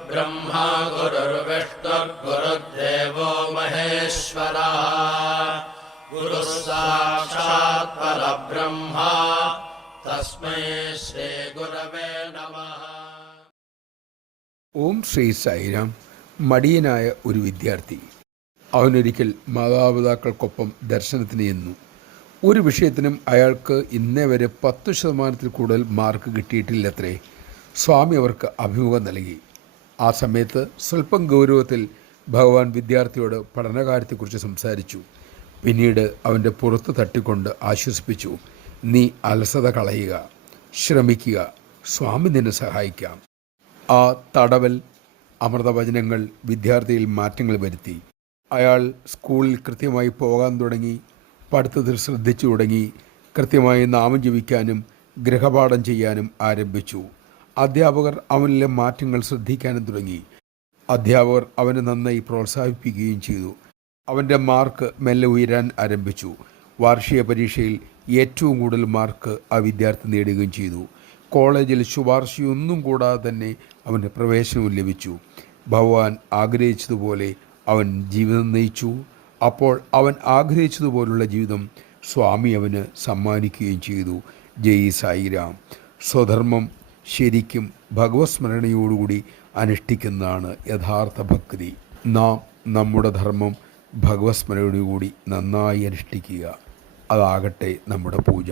गुरुर्ब्रह्मा गुरुर्विष्णुर्गुरुर्देवो महेश्वरः गुरुः साक्षात् परब्रह्मा तस्मै श्रीगुरवे नमः. ഓം ശ്രീ സായിരാം. മടിയനായ ഒരു വിദ്യാർത്ഥി. അവനൊരിക്കൽ മാതാപിതാക്കൾക്കൊപ്പം ദർശനത്തിന് ചെന്നു. ഒരു വിഷയത്തിനും അയാൾക്ക് ഇന്നേ വരെ 10% കൂടുതൽ മാർക്ക് കിട്ടിയിട്ടില്ലത്രേ. സ്വാമി അവർക്ക് അഭിമുഖം നൽകി. ആ സമയത്ത് സ്വല്പം ഗൗരവത്തിൽ ഭഗവാൻ വിദ്യാർത്ഥിയോട് പഠനകാര്യത്തെക്കുറിച്ച് സംസാരിച്ചു. പിന്നീട് അവൻ്റെ പുറത്ത് തട്ടിക്കൊണ്ട് ആശ്വസിപ്പിച്ചു. നീ അലസത കളയുക, ശ്രമിക്കുക, സ്വാമി നിന്നെ സഹായിക്കാം. ആ തടവൽ അമൃതവചനങ്ങൾ വിദ്യാർത്ഥിയിൽ മാറ്റങ്ങൾ വരുത്തി. അയാൾ സ്കൂളിൽ കൃത്യമായി പോകാൻ തുടങ്ങി, പഠിത്തത്തിൽ ശ്രദ്ധിച്ചു തുടങ്ങി, കൃത്യമായി നാമം ജപിക്കാനും ഗൃഹപാഠം ചെയ്യാനും ആരംഭിച്ചു. അധ്യാപകർ അവനിലെ മാറ്റങ്ങൾ ശ്രദ്ധിക്കാനും തുടങ്ങി. അധ്യാപകർ അവനെ നന്നായി പ്രോത്സാഹിപ്പിക്കുകയും ചെയ്തു. അവൻ്റെ മാർക്ക് മെല്ലെ ഉയരാൻ ആരംഭിച്ചു. വാർഷിക പരീക്ഷയിൽ ഏറ്റവും കൂടുതൽ മാർക്ക് ആ വിദ്യാർത്ഥി നേടുകയും ചെയ്തു. കോളേജിൽ ശുപാർശയൊന്നും കൂടാതെ തന്നെ അവന് പ്രവേശനവും ലഭിച്ചു. ഭഗവാൻ ആഗ്രഹിച്ചതുപോലെ അവൻ ജീവിതം നയിച്ചു. അപ്പോൾ അവൻ ആഗ്രഹിച്ചതുപോലുള്ള ജീവിതം സ്വാമി അവന് സമ്മാനിക്കുകയും ചെയ്തു. ജയ് സായിരാം. സ്വധർമ്മം ശരിക്കും ഭഗവത് സ്മരണയോടുകൂടി അനുഷ്ഠിക്കുന്നതാണ് യഥാർത്ഥ ഭക്തി. നാം നമ്മുടെ ധർമ്മം ഭഗവത് സ്മരണയോടുകൂടി നന്നായി അനുഷ്ഠിക്കുക. അതാകട്ടെ നമ്മുടെ പൂജ.